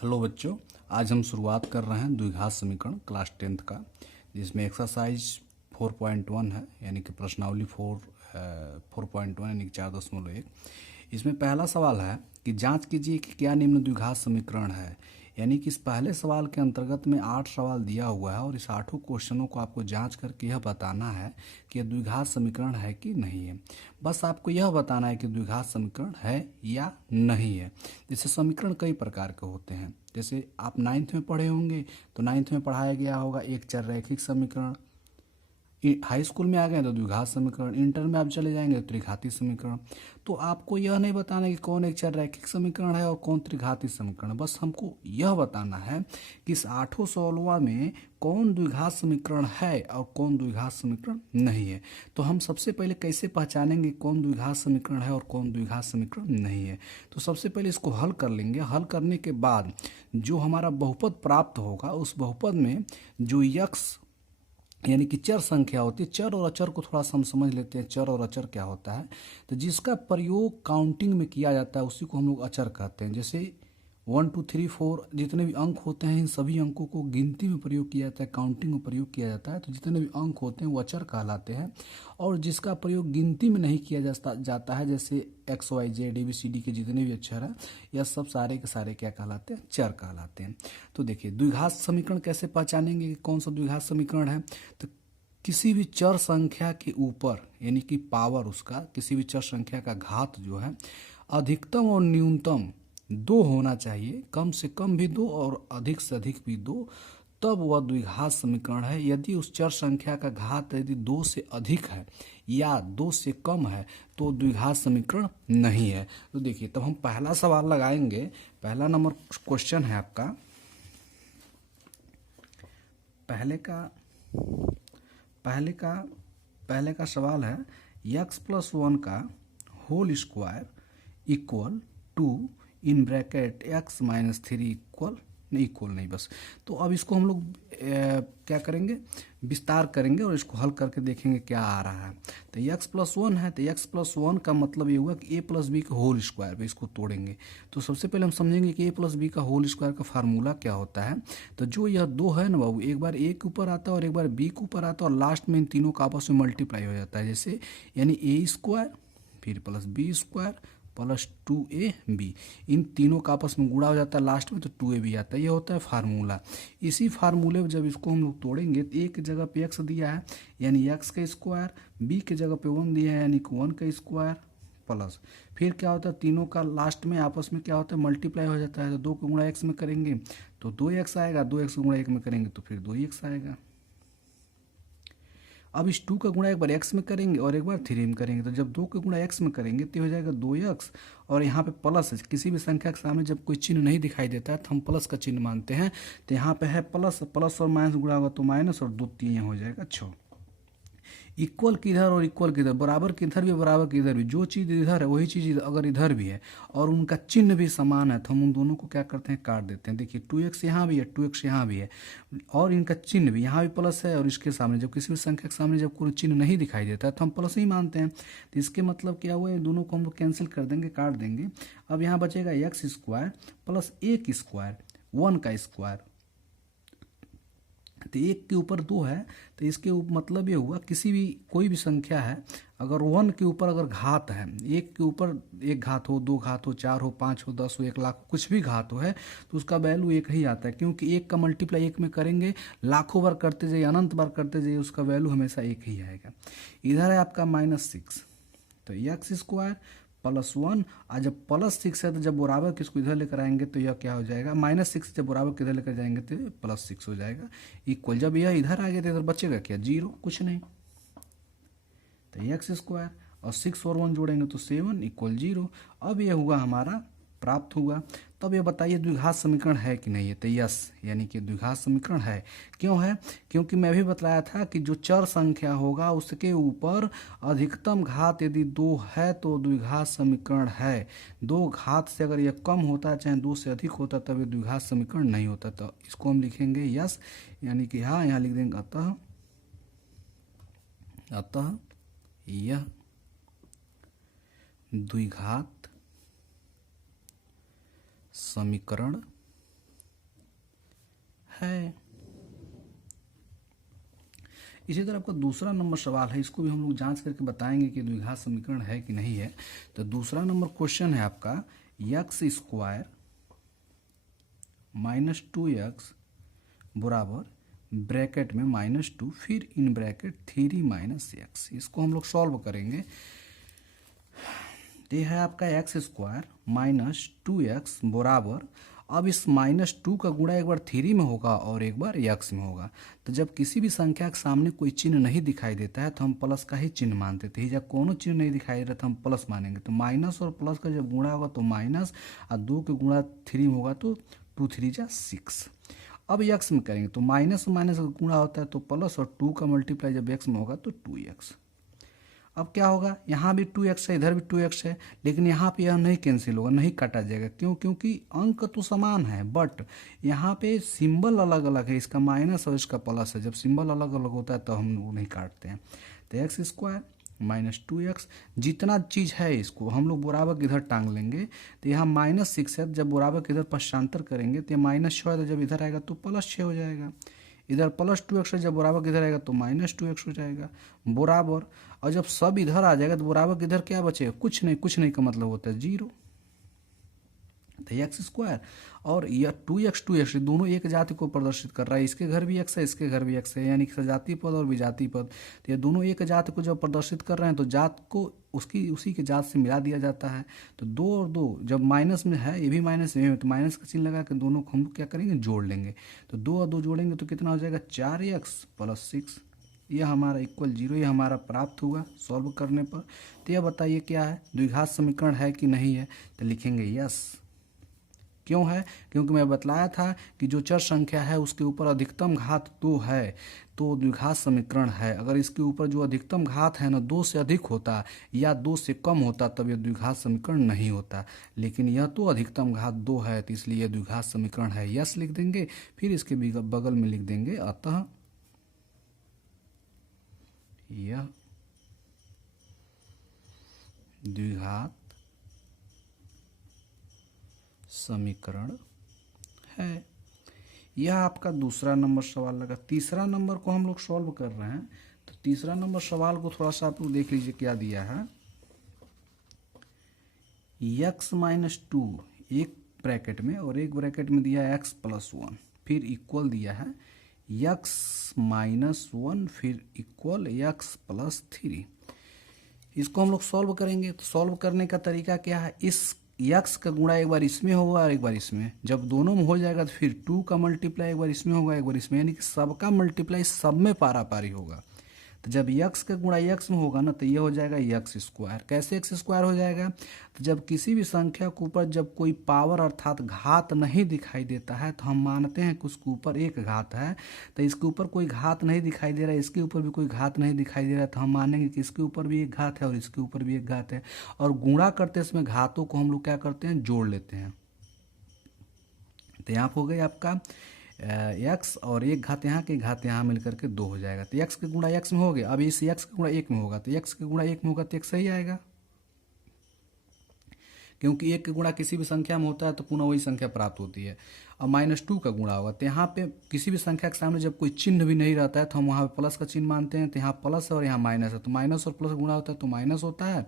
Hello बच्चों, आज हम शुरुआत कर रहे हैं द्विघात समीकरण क्लास 10th का, जिसमें एक्सरसाइज 4.1 है, यानी कि प्रश्नावली 4.1 यानी कि 4.1। इसमें पहला सवाल है कि जांच कीजिए कि क्या निम्न द्विघात समीकरण है। यानी कि इस पहले सवाल के अंतर्गत में 8 सवाल दिया हुआ है और इस 8 क्वेश्चनों को आपको जांच करके यह बताना है कि यह द्विघात समीकरण है कि नहीं है। बस आपको यह बताना है कि द्विघात समीकरण है या नहीं है। जैसे समीकरण कई प्रकार के होते हैं, जैसे आप 9th में पढ़े होंगे तो 9th में पढ़ाया गया होगा एक चररैखिक समीकरण। हाई स्कूल में आ गए तो द्विघात समीकरण, इंटर में आप चले जाएंगे तो त्रिघाती समीकरण। तो आपको यह नहीं बताना कि कौन एक चररैखिक समीकरण है और कौन त्रिघाती समीकरण, बस हमको यह बताना है कि इस 8 सवालों में कौन द्विघात समीकरण है और कौन द्विघात समीकरण नहीं है। तो हम सबसे पहले कैसे पहचानेंगे कौन द्विघात समीकरण है और कौन द्विघात समीकरण नहीं है। तो सबसे पहले इसको हल कर लेंगे। हल करने के बाद जो हमारा बहुपद प्राप्त होगा, उस बहुपद में जो यक्स यानी कि चर संख्या होती है, चर और अचर को थोड़ा सा हम समझ लेते हैं। चर और अचर क्या होता है, तो जिसका प्रयोग काउंटिंग में किया जाता है उसी को हम लोग अचर कहते हैं। जैसे 1 2 3 4 जितने भी अंक होते हैं, इन सभी अंकों को गिनती में प्रयोग किया जाता है, काउंटिंग में प्रयोग किया जाता है। तो जितने भी अंक होते हैं वो अचर कहलाते हैं। और जिसका प्रयोग गिनती में नहीं किया जाता है, जैसे X Y Z A B C D के जितने भी अक्षर हैं, यह सब सारे के सारे क्या कहलाते हैं, चर कहलाते हैं। तो देखिए द्विघात समीकरण कैसे पहचानेंगे कि कौन सा द्विघात समीकरण है। तो किसी भी चर संख्या के ऊपर यानी कि पावर, उसका किसी भी चर संख्या का घात जो है अधिकतम और न्यूनतम 2 होना चाहिए, कम से कम भी 2 और अधिक से अधिक भी 2, तब वह द्विघात समीकरण है। यदि उस चर संख्या का घात यदि 2 से अधिक है या 2 से कम है तो द्विघात समीकरण नहीं है। तो देखिए तब हम पहला सवाल लगाएंगे। पहला नंबर क्वेश्चन है आपका, पहले का सवाल है x+1 का whole square equal to in bracket x-3 equal नहीं बस। तो अब इसको हम लोग क्या करेंगे, विस्तार करेंगे और इसको हल करके देखेंगे क्या आ रहा है। तो x+1 है, तो x+1 का मतलब ये हुआ कि a+b का होल स्क्वायर पे इसको तोड़ेंगे। तो सबसे पहले हम समझेंगे कि a+b का होल स्क्वायर का फार्मूला क्या होता है। तो जो यह 2 है ना बाबू, एक बार a के ऊपर आता है और एक बार b के ऊपर आता है और लास्ट में इन तीनों का आपस में मल्टीप्लाई हो जाता है। जैसे यानी a² फिर प्लस b² प्लस 2ab, इन तीनों का आपस में गुणा हो जाता है लास्ट में, तो 2ab आता है। ये होता है फार्मूला। इसी फार्मूले में जब इसको हम लोग तोड़ेंगे तो a की जगह पे x दिया है यानी x का स्क्वायर, b की जगह पे 1 दिया है यानी कि 1 का स्क्वायर, प्लस फिर क्या होता है तीनों का लास्ट में आपस में क्या होता है मल्टीप्लाई हो जाता है। तो 2 को गुणा x में करेंगे तो 2x आएगा, 2x को गुणा 1 में करेंगे तो फिर 2x आएगा। अब इस 2 का गुणा एक बार x में करेंगे और एक बार 3 में करेंगे, तो जब 2 का गुणा x में करेंगे तो हो जाएगा 2x, और यहाँ पे प्लस है। किसी भी संख्या के सामने जब कोई चिन्ह नहीं दिखाई देता है तो हम प्लस का चिन्ह मानते हैं। तो यहाँ पे है प्लस, प्लस और माइनस गुणा होगा तो माइनस, और 2 3 हो जाएगा 6। इक्वल किधर और इक्वल किधर, बराबर किधर भी बराबर किधर भी, जो चीज़ इधर है वही चीज़ अगर इधर भी है और उनका चिन्ह भी समान है तो हम उन दोनों को क्या करते हैं, काट देते हैं। देखिए 2x यहाँ भी है, 2x यहाँ भी है और इनका चिन्ह भी यहाँ भी प्लस है, और इसके सामने जब किसी भी संख्या के सामने जब कोई चिन्ह नहीं दिखाई देता है तो हम प्लस ही मानते हैं। तो इसके मतलब क्या हुआ, दोनों को हम लोग कैंसिल कर देंगे, काट देंगे। अब यहाँ बचेगा x² प्लस 1² 1 का स्क्वायर। तो 1 के ऊपर 2 है तो इसके मतलब ये हुआ किसी भी कोई भी संख्या है अगर 1 के ऊपर अगर घात है, 1 के ऊपर 1 घात हो, 2 घात हो, 4 हो, 5 हो, 10 हो, 1 लाख, कुछ भी घात हो है तो उसका वैल्यू 1 ही आता है, क्योंकि 1 का मल्टीप्लाई 1 में करेंगे, लाखों बार करते जाइए, अनंत बार करते जाइए, उसका वैल्यू हमेशा 1 ही आएगा। इधर है आपका -6, तो x² +1, और जब +6 है तो जब बराबर किसको इधर लेकर आएंगे तो यह क्या हो जाएगा, -6 जब बराबर किधर लेकर जाएंगे तो +6 हो जाएगा। इक्वल जब यह इधर आ गया तो इधर बचेगा क्या, 0, कुछ नहीं। तो x² और 6 और 1 जोड़ेंगे तो 7 = 0। अब यह हुआ हमारा प्राप्त हुआ। तब ये बताइए द्विघात समीकरण है कि नहीं है। तो यस, यानी कि द्विघात समीकरण है। क्यों है, क्योंकि मैं भी बताया था कि जो चर संख्या होगा उसके ऊपर अधिकतम घात यदि 2 है तो द्विघात समीकरण है। 2 घात से अगर यह कम होता है चाहे 2 से अधिक होता तब ये द्विघात समीकरण नहीं होता। तो इसको हम लिखेंगे यस, यानी कि हाँ, यहाँ लिख देंगे अतः यह द्विघात समीकरण है। इसी तरह आपका दूसरा नंबर सवाल है, इसको भी हम लोग जांच करके बताएंगे कि द्विघात समीकरण है कि नहीं है। तो दूसरा नंबर क्वेश्चन है आपका एक्स स्क्वायर माइनस 2x बराबर ब्रैकेट में -2 फिर इन ब्रैकेट 3 माइनस एक्स। इसको हम लोग सॉल्व करेंगे। ये है आपका एक्स स्क्वायर माइनस 2x बराबर, अब इस -2 का गुणा एक बार 3 में होगा और एक बार x में होगा। तो जब किसी भी संख्या के सामने कोई चिन्ह नहीं दिखाई देता है तो हम प्लस का ही चिन्ह मानते थे। जब कोनो चिन्ह नहीं दिखाई दे रहा तो हम प्लस मानेंगे। तो माइनस और प्लस का जब गुणा होगा तो माइनस, और 2 के गुणा 3 में होगा तो 2 3 जा 6। अब x में करेंगे तो माइनस और माइनस का गुणा होता है तो प्लस, और 2 का मल्टीप्लाई जब x में होगा तो 2x। अब क्या होगा, यहाँ भी 2x है, इधर भी 2x है, लेकिन यहाँ पे यह नहीं कैंसिल होगा, नहीं काटा जाएगा। क्यों? क्योंकि अंक तो समान है, बट यहाँ पे सिंबल अलग अलग है, इसका माइनस और इसका प्लस है। जब सिंबल अलग अलग होता है तो हम लोग नहीं काटते हैं। तो एक्स स्क्वायर माइनस 2x, जितना चीज़ है इसको हम लोग बराबर के इधर टांग लेंगे। तो यहाँ -6 है, जब बराबर के इधर पश्चांतर करेंगे तो -6 है, तो जब इधर आएगा तो +6 हो जाएगा। इधर +2x है, जब बराबर किधर आएगा तो -2x हो जाएगा बराबर। और जब सब इधर आ जाएगा तो बराबर किधर क्या बचेगा? कुछ नहीं। कुछ नहीं का मतलब होता है 0। तो एक्स स्क्वायर और यह 2x दोनों एक जाति को प्रदर्शित कर रहा है। इसके घर भी x है, इसके घर भी x है, यानी कि सजातीय पद और विजातीय पद। तो ये दोनों एक जाति को जब प्रदर्शित कर रहे हैं तो जात को उसी के जात से मिला दिया जाता है। तो 2 और 2 जब माइनस में है, ये भी माइनस में है, तो माइनस का चिन्ह लगा के दोनों को हम क्या करेंगे? जोड़ लेंगे। तो 2 और 2 जोड़ेंगे तो कितना हो जाएगा? 4x + 6। यह हमारा इक्वल 0, यह हमारा प्राप्त हुआ सॉल्व करने पर। तो यह बताइए क्या है, द्विघात समीकरण है कि नहीं है? तो लिखेंगे यस। क्यों है? क्योंकि मैं बतलाया था कि जो चर संख्या है उसके ऊपर अधिकतम घात 2 है तो द्विघात समीकरण है। अगर इसके ऊपर जो अधिकतम घात है ना 2 से अधिक होता या 2 से कम होता तब यह द्विघात समीकरण नहीं होता। लेकिन यह तो अधिकतम घात 2 है तो इसलिए यह द्विघात समीकरण है। यस लिख देंगे, फिर इसके बगल में लिख देंगे अतः यह द्विघात समीकरण है। यह आपका दूसरा नंबर सवाल लगा। तीसरा नंबर को हम लोग सॉल्व कर रहे हैं। तो तीसरा नंबर सवाल को थोड़ा सा आप लोग देख लीजिए क्या दिया है। x - 2 एक ब्रैकेट में और एक ब्रैकेट में दिया है x + 1, फिर इक्वल दिया है x - 1 फिर इक्वल x + 3। इसको हम लोग सॉल्व करेंगे। तो सॉल्व करने का तरीका क्या है, इस x का गुणा एक बार इसमें होगा और एक बार इसमें। जब दोनों में हो जाएगा तो फिर 2 का मल्टीप्लाई एक बार इसमें होगा एक बार इसमें, यानी कि सबका मल्टीप्लाई सब में पारा पारी होगा। तो जब x का गुणा x में होगा ना तो ये हो जाएगा x स्क्वायर। कैसे x स्क्वायर हो जाएगा? तो जब किसी भी संख्या के ऊपर जब कोई पावर अर्थात घात नहीं दिखाई देता है तो हम मानते हैं कि उसके ऊपर एक घात है। तो इसके ऊपर कोई घात नहीं दिखाई दे रहा है, इसके ऊपर भी कोई घात नहीं दिखाई दे रहा है, तो हम मानेंगे कि इसके ऊपर भी एक घात है और इसके ऊपर भी एक घात है। और गुणा करते समय घातों को हम लोग क्या करते हैं? जोड़ लेते हैं। तो यहाँ हो गई आपका x और एक घात यहाँ के घात यहाँ मिलकर के 2 हो जाएगा। तो x का गुणा x में हो गया। अब इस x का गुणा 1 में होगा तो x का गुणा 1 में होगा तो एक सही आएगा, क्योंकि 1 का गुणा किसी भी संख्या में होता है तो पुनः वही संख्या प्राप्त होती है। अब -2 का गुणा होगा तो यहाँ पे किसी भी संख्या के सामने जब कोई चिन्ह भी नहीं रहता है तो हम वहाँ पे प्लस का चिन्ह मानते हैं। तो यहाँ प्लस है और यहाँ माइनस है, तो माइनस और प्लस गुणा होता है तो माइनस होता है।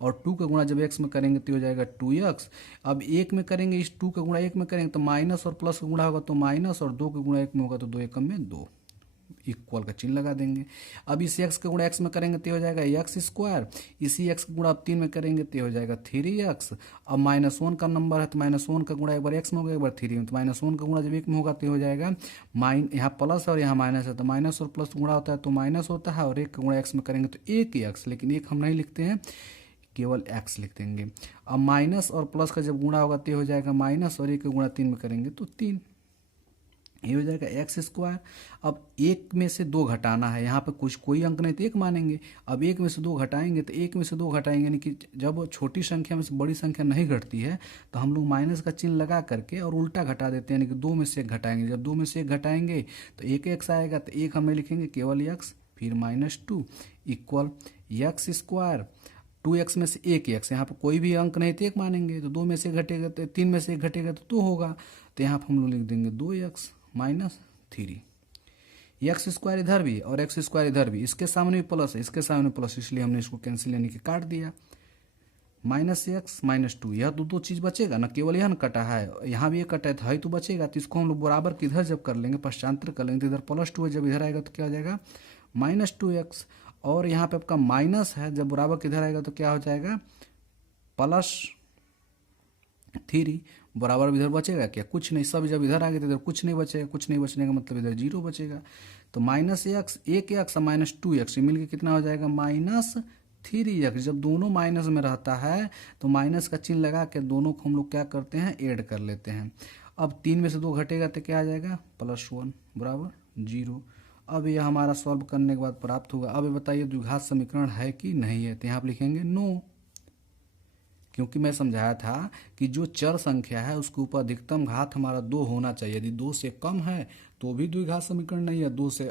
और 2 का गुणा जब x में करेंगे तो हो जाएगा 2x। अब 1 में करेंगे, इस 2 का गुणा 1 में करेंगे तो माइनस और प्लस का गुणा होगा तो माइनस, और 2 का गुणा 1 में होगा तो 2 एकम में 2, इक्वल का चिन्ह लगा देंगे। अब इस x का गुणा x में करेंगे तो हो जाएगा x स्क्वायर। इसी x का गुणा अब 3 में करेंगे तो हो जाएगा 3x। अब -1 का नंबर है तो -1 का गुणा एक बार x में होगा एक बार 3 में, तो -1 का गुणा जब 1 में होगा तो हो जाएगा यहाँ प्लस और यहाँ माइनस है तो माइनस और प्लस गुणा होता है तो माइनस होता है, और 1 का गुणा x में करेंगे तो 1x, लेकिन 1 हम नहीं लिखते हैं, केवल x लिख देंगे। अब माइनस और प्लस का जब गुणा होगा तो हो जाएगा माइनस, और 1 का गुणा 3 में करेंगे तो 3, ये हो जाएगा x स्क्वायर। अब 1 में से 2 घटाना है, यहाँ पे कुछ कोई अंक नहीं तो 1 मानेंगे। अब 1 में से 2 घटाएंगे तो 1 में से 2 घटाएंगे, यानी कि जब छोटी संख्या में से बड़ी संख्या नहीं घटती है तो हम लोग माइनस का चिन्ह लगा करके और उल्टा घटा देते हैं, यानी कि 2 में से 1 घटाएंगे। जब 2 में से 1 घटाएंगे तो 1 x आएगा, तो 1 हमें लिखेंगे केवल x, फिर -2 इक्वल x स्क्वायर। 2x में से 1x, यहाँ पर कोई भी अंक नहीं तो 1 मानेंगे, तो 2 में से घटेगा तो 3 में से 1 घटेगा तो 2 होगा, तो यहाँ पर हम लोग लिख देंगे 2x 3। एक्स स्क्वायर इधर भी और एक्स स्क्वायर इधर भी, इसके सामने भी प्लस है, इसके सामने प्लस, इसलिए हमने इसको कैंसिल यानी कि काट दिया। -x -2, यह दो चीज़ बचेगा ना, केवल यह न कटा है, यहाँ भी ये कटा है तो बचेगा। तो इसको हम लोग बराबर किधर जब कर लेंगे, पश्चांतर कर लेंगे, तो इधर +2 है, जब इधर आएगा तो क्या हो जाएगा -2x, और यहाँ पे आपका माइनस है, जब बराबर किधर आएगा तो क्या हो जाएगा +3, बराबर इधर बचेगा क्या, कुछ नहीं, सब जब इधर आ गए तो इधर कुछ नहीं बचेगा, कुछ नहीं बचने का मतलब इधर 0 बचेगा। तो -1x -2x मिलकर कितना हो जाएगा -3x। जब दोनों माइनस में रहता है तो माइनस का चिन्ह लगा के दोनों को हम लोग क्या करते हैं, ऐड कर लेते हैं। अब 3 में से 2 घटेगा तो क्या आ जाएगा +1 बराबर 0। अब यह हमारा सॉल्व करने के बाद प्राप्त होगा। अब ये बताइए द्विघात समीकरण है कि नहीं है, तो यहाँ आप लिखेंगे नो, क्योंकि मैं समझाया था कि जो चर संख्या है उसके ऊपर अधिकतम घात हमारा 2 होना चाहिए। यदि 2 से कम है तो भी द्विघात समीकरण नहीं है, 2 से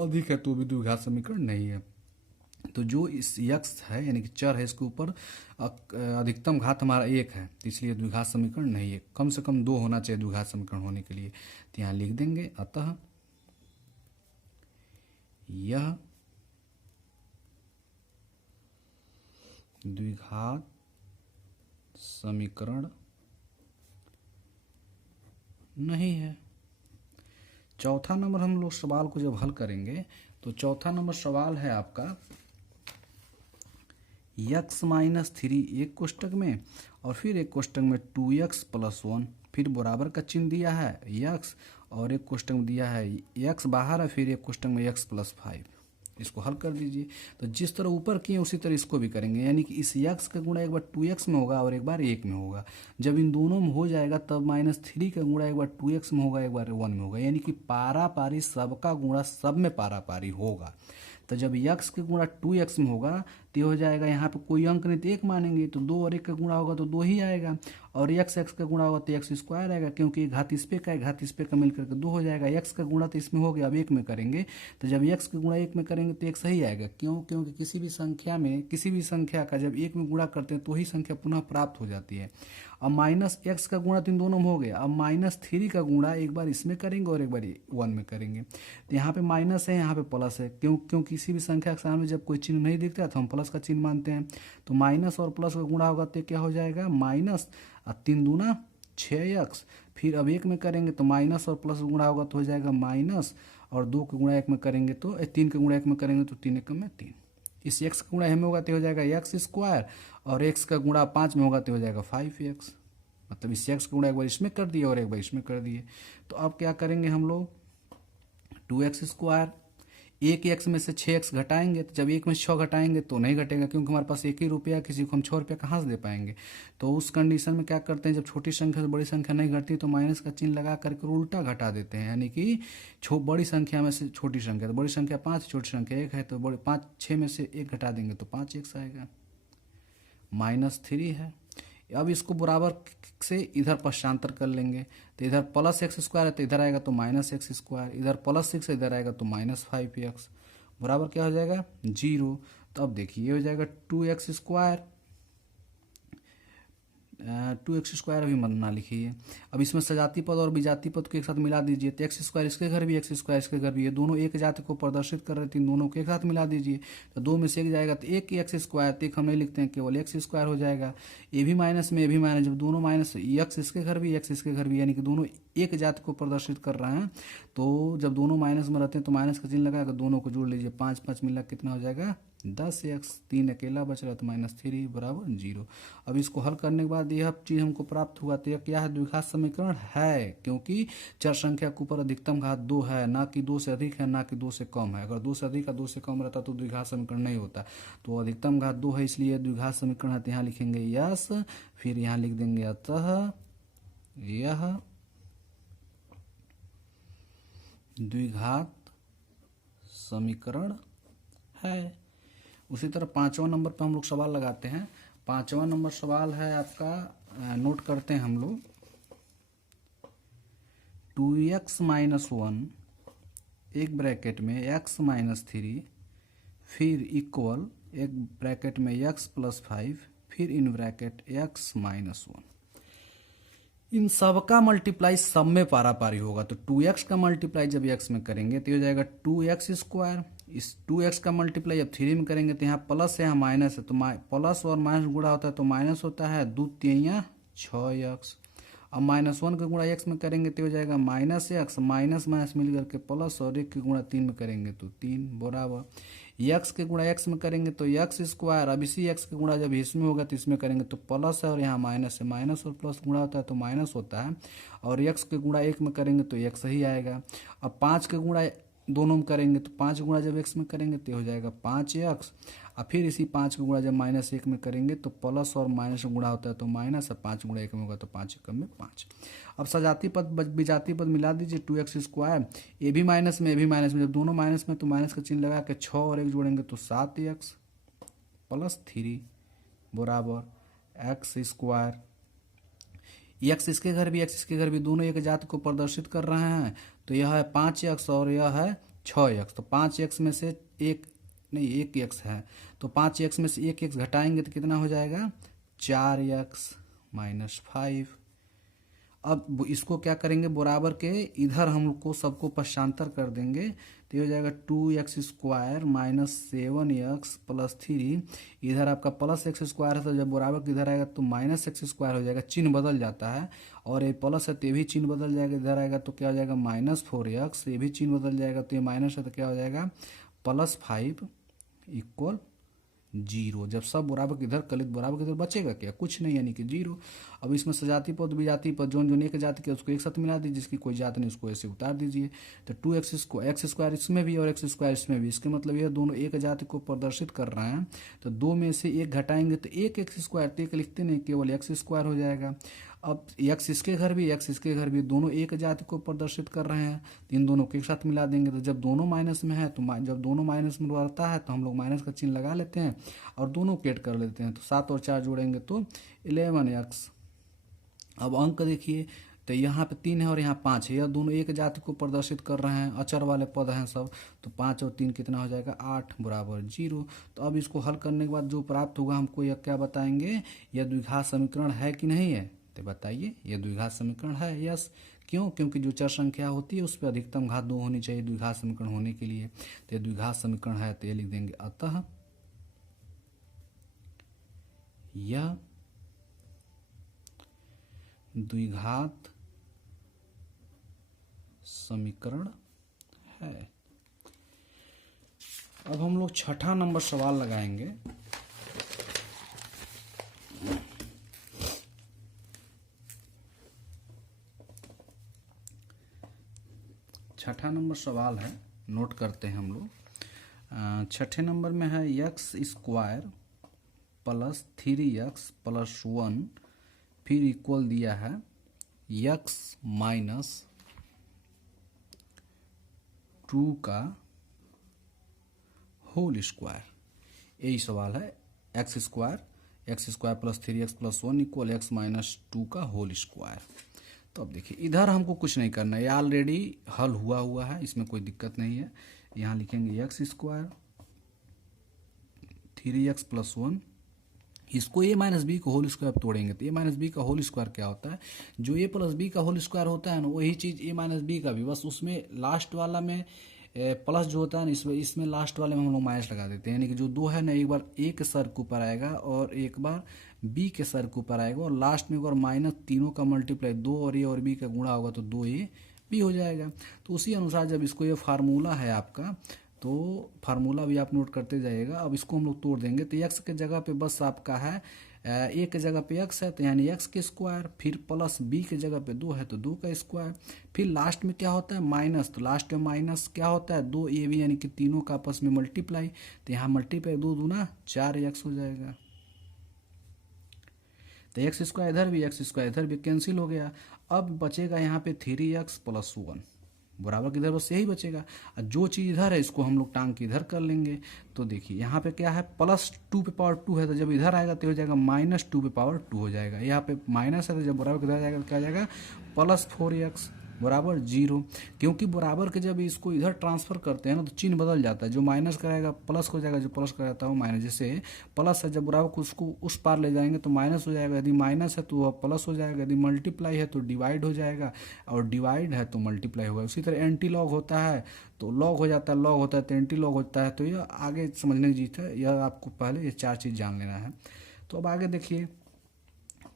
अधिक है तो भी द्विघात समीकरण नहीं है। तो जो इस यक्स है यानी कि चर है, इसके ऊपर अधिकतम घात हमारा 1 है, इसलिए द्विघात समीकरण नहीं है। कम से कम 2 होना चाहिए द्विघात समीकरण होने के लिए। तो यहाँ लिख देंगे अतः यह द्विघात समीकरण नहीं है। चौथा नंबर हम लोग सवाल को जब हल करेंगे तो चौथा नंबर सवाल है आपका x-3 एक कोष्टक में और फिर एक कोष्टक में 2x + 1, फिर बराबर का चिन्ह दिया है x, और एक कोष्टक में दिया है x बाहर है, फिर एक कोष्टक में x + 5। इसको हल कर दीजिए। तो जिस तरह ऊपर किए उसी तरह इसको भी करेंगे, यानी कि इस x का गुणा एक बार 2x में होगा और एक बार 1 में होगा। जब इन दोनों में हो जाएगा तब -3 का गुणा एक बार 2x में होगा, एक बार 1 में होगा, यानी कि पारा पारी सबका गुणा सब में पारा पारी होगा। तो जब x का गुणा 2x में होगा तो हो जाएगा, यहाँ पे कोई अंक नहीं तो 1 मानेंगे, तो 2 और 1 का गुणा होगा तो 2 ही आएगा, और x का गुणा होगा तो x² आएगा, क्योंकि घात इस पे का है, घात इस पे का मिलकर के 2 हो जाएगा। x का गुणा तो इसमें हो गया, अब 1 में करेंगे, तो जब x का गुणा 1 में करेंगे तो 1 सही आएगा। क्यों? क्योंकि किसी भी संख्या का जब 1 में गुणा करते हैं तो ही संख्या पुनः प्राप्त हो जाती है। अब -x का गुणा तो इन दोनों में हो गया, अब -3 का गुणा एक बार इसमें करेंगे और एक बार 1 में करेंगे। तो यहाँ पे माइनस है, यहाँ पे प्लस है, क्यों किसी भी संख्या के सामने जब कोई चिन्ह नहीं दिखता तो हम प्लस का चिन्ह मानते हैं। तो माइनस और प्लस का गुणा होगा तो क्या हो जाएगा -3 दूना 6x, फिर अब 1 में करेंगे तो माइनस और प्लस गुणा होगा तो हो जाएगा माइनस, और 2 का गुणा 1 में करेंगे तो 3 का गुणा 1 में करेंगे तो 3 1 में 3। इस x का गुणा में होगा तो हो जाएगा x², और x का गुणा 5 में होगा तो हो जाएगा 5x। मतलब इस x का गुणा एक बार इसमें कर दिए और एक बार इसमें कर दिए। तो अब क्या करेंगे हम लोग, 2x², एक x में से 6x घटाएंगे, तो जब 1 में 6 घटाएंगे तो नहीं घटेगा, क्योंकि हमारे पास 1 ही रुपया, किसी को हम 6 रुपया कहाँ से दे पाएंगे। तो उस कंडीशन में क्या करते हैं, जब छोटी संख्या से बड़ी संख्या नहीं घटती तो माइनस का चिन्ह लगा करके उल्टा घटा देते हैं, यानी कि बड़ी संख्या में से छोटी संख्या, तो बड़ी संख्या 5, छोटी संख्या 1 है, तो बड़े 6 में से 1 घटा देंगे तो 5x आएगा, -3 है। अब इसको बराबर से इधर पश्चांतर कर लेंगे, तो इधर +x² है तो इधर आएगा तो -x², इधर +6 है इधर आएगा तो -5x, बराबर क्या हो जाएगा 0। तो अब देखिए ये हो जाएगा 2x², 2x² अभी मत ना लिखिए। अब इसमें सजाती पद और विजातीय पद को एक साथ मिला दीजिए, तो x² इसके घर भी, x² इसके घर भी, ये दोनों एक जाति को प्रदर्शित कर रहे थे, इन दोनों को एक साथ मिला दीजिए। तो 2 में से 1 जाएगा तो 1 x², तो 1 हम नहीं लिखते हैं, केवल x² हो जाएगा। ये भी माइनस में ये भी माइनस, जब दोनों माइनस, x इसके घर भी x इसके घर भी, यानी कि दोनों एक जाति को प्रदर्शित कर रहे हैं। तो जब दोनों माइनस में रहते हैं तो माइनस का चिन्ह लगाकर दोनों को जोड़ लीजिए, 5 5 मिला कितना हो जाएगा 10x, 3 अकेला बच रहा तो -3 बराबर 0। अब इसको हल करने के बाद यह चीज़ हमको प्राप्त हुआ, तो यह क्या है, द्विघात समीकरण है, क्योंकि चर संख्या के ऊपर अधिकतम घात 2 है, ना कि 2 से अधिक है, ना कि 2 से कम है। अगर 2 से अधिक या 2 से कम रहता तो द्विघात समीकरण नहीं होता। तो अधिकतम घात 2 है, इसलिए द्विघात समीकरण है। तो यहाँ लिखेंगे यस, फिर यहाँ लिख देंगे अतः यह द्विघात समीकरण है। उसी तरह 5वां नंबर पर हम लोग सवाल लगाते हैं। 5वां नंबर सवाल है आपका, नोट करते हैं हम लोग, 2x - 1 एक ब्रैकेट में x - 3, फिर इक्वल एक ब्रैकेट में x + 5, फिर इन ब्रैकेट x - 1। इन सब का मल्टीप्लाई सब में पारा पारी होगा, तो 2x का मल्टीप्लाई जब x में करेंगे तो ये हो जाएगा 2x स्क्वायर। इस 2x का मल्टीप्लाई जब 3 में करेंगे तो यहाँ प्लस है यहाँ माइनस है, तो प्लस और माइनस गुणा होता है तो माइनस होता है, 2 3 6x। अब -1 का गुणा x में करेंगे तो हो जाएगा -x, माइनस माइनस मिल करके प्लस, और 1 के गुणा 3 में करेंगे तो 3 बराबर x के गुणा x में करेंगे तो x स्क्वायर। अब इसी x के गुणा जब इसमें होगा तो इसमें करेंगे तो प्लस है, और यहाँ माइनस है, माइनस और प्लस गुणा होता है तो माइनस होता है, और x के गुणा 1 में करेंगे तो x ही आएगा। अब 5 के गुणा दोनों में करेंगे तो 5 गुणा जब x में करेंगे तो हो जाएगा 5x, और फिर इसी 5 का गुणा जब -1 में करेंगे तो प्लस और माइनस गुणा होता है तो माइनस, और 5 गुणा 1 में होगा तो 5 एकम में 5। अब सजाती पद विजाती पद मिला दीजिए, 2x स्क्वायर, ये भी माइनस में ये भी माइनस में, जब दोनों माइनस में तो माइनस का चिन्ह लगा के 6 और 1 जोड़ेंगे तो 7x प्लस 3 बराबर x स्क्वायर। x इसके घर भी x इसके घर भी दोनों एक जाति को प्रदर्शित कर रहे हैं, तो यह है 5x और यह है 6x, तो 5x में से एक नहीं 1x है, तो 5x में से 1x घटाएंगे तो कितना हो जाएगा 4x माइनस 5। अब इसको क्या करेंगे, बराबर के इधर हम लोग को सबको पश्चांतर कर देंगे, तो ये हो जाएगा 2x square minus 7x plus 3। इधर आपका प्लस x स्क्वायर है तो जब बराबर के इधर आएगा तो माइनस x स्क्वायर हो जाएगा, चिन्ह बदल जाता है, और ये प्लस है तो ये भी चिन्ह बदल जाएगा, इधर आएगा तो क्या हो जाएगा -4x, ये भी चिन्ह बदल जाएगा, तो ये माइनस है तो क्या हो जाएगा +5 इक्वल 0। जब सब बराबर के इधर कलित बराबर के इधर बचेगा क्या, कुछ नहीं, यानी कि 0। अब इसमें सजाती पद विजाती पद जो एक जाति के उसको एक साथ मिला दीजिए, जिसकी कोई जाति नहीं उसको ऐसे उतार दीजिए, तो 2x स्क्वायर इसमें भी और x स्क्वायर इसमें भी, इसके मतलब ये दोनों एक जाति को प्रदर्शित कर रहे हैं, तो 2 में से 1 घटाएंगे तो 1x स्क्वायर, तो 1 लिखते नहीं केवल x स्क्वायर हो जाएगा। अब x इसके घर भी x इसके घर भी दोनों एक जाति को प्रदर्शित कर रहे हैं, तो इन दोनों को एक साथ मिला देंगे, तो जब दोनों माइनस में है तो जब दोनों माइनस में रहता है तो हम लोग माइनस का चिन्ह लगा लेते हैं और दोनों केट कर लेते हैं, तो 7 और 4 जोड़ेंगे तो 11x। अब अंक देखिए, तो यहाँ पे 3 है और यहाँ 5 है, यह दोनों एक जाति को प्रदर्शित कर रहे हैं, अचर वाले पद हैं सब, तो 5 और 3 कितना हो जाएगा 8 बराबर 0। तो अब इसको हल करने के बाद जो प्राप्त होगा हमको यह क्या बताएंगे, यह द्विघात समीकरण है कि नहीं है, तो बताइए यह द्विघात समीकरण है। यस, क्यों, क्योंकि जो चर संख्या होती है उस पर अधिकतम घात 2 होनी चाहिए द्विघात समीकरण होने के लिए, तो यह द्विघात समीकरण है, तो ये लिख देंगे अतः यह द्विघात समीकरण है। अब हम लोग 6ठा नंबर सवाल लगाएंगे। छठा नंबर सवाल है, नोट करते हैं हम लोग। छठे नंबर में है x square plus 3x plus 1, फिर इक्वल दिया है x माइनस 2 का होल स्क्वायर। यही सवाल है, x square plus 3x plus 1 equal x minus 2 का होल स्क्वायर। तो अब देखिए इधर हमको कुछ नहीं करना है, ये ऑलरेडी हल हुआ है, इसमें कोई दिक्कत नहीं है। यहाँ लिखेंगे x स्क्वायर 3x प्लस 1, इसको a माइनस बी का होल स्क्वायर तोड़ेंगे तो a माइनस बी का होल स्क्वायर क्या होता है, जो a प्लस बी का होल स्क्वायर होता है ना, वही चीज़ a माइनस बी का भी, बस उसमें लास्ट वाला में प्लस जो होता है ना, इसमें लास्ट वाले में हम लोग माइनस लगा देते हैं, यानी कि जो 2 है ना, एक बार a के सर के ऊपर आएगा और एक बार b के सर के ऊपर आएगा, और लास्ट में एक बार माइनस, तीनों का मल्टीप्लाई 2 और a और b का गुणा होगा तो 2a b हो जाएगा। तो उसी अनुसार जब इसको ये फार्मूला है आपका, तो फार्मूला भी आप नोट करते जाइएगा। अब इसको हम लोग तोड़ देंगे, तो x के जगह पे बस आपका है a के जगह पे x है तो यानी x के स्क्वायर, फिर प्लस b के जगह पे 2 है तो 2 का स्क्वायर, फिर लास्ट में क्या होता है माइनस, तो लास्ट में माइनस क्या होता है 2ab, यानी कि तीनों का आपस में मल्टीप्लाई, तो यहाँ मल्टीप्लाई 2 दूना 4x हो जाएगा। तो x स्क्वायर इधर भी x स्क्वायर इधर भी कैंसिल हो गया। अब बचेगा यहाँ पे 3x प्लस 1 बराबर किधर, बस यही बचेगा। जो चीज़ इधर है इसको हम लोग टांग के इधर कर लेंगे। तो देखिए यहाँ पे क्या है, प्लस 2 पे पावर 2 है, तो जब इधर आएगा तो हो जाएगा -2 पे पावर 2 हो जाएगा। यहाँ पे माइनस है तो जब बराबर किधर जाएगा तो क्या हो जाएगा +4x बराबर 0, क्योंकि बराबर के जब इसको इधर ट्रांसफर करते हैं ना तो चिन्ह बदल जाता है, जो माइनस कराएगा प्लस हो जाएगा, जो प्लस कराता है वो माइनस। जैसे प्लस है, जब बराबर को उसको उस पार ले जाएंगे तो माइनस हो जाएगा, यदि माइनस है तो वह प्लस हो जाएगा, यदि मल्टीप्लाई है तो डिवाइड हो जाएगा, और डिवाइड है तो मल्टीप्लाई होगा। उसी तरह एंटी लॉग होता है तो लॉग हो जाता है, लॉग होता है तो एंटी लॉग होता है। तो यह आगे समझने की चीज़ है, यह आपको पहले ये 4 चीज़ जान लेना है। तो अब आगे देखिए,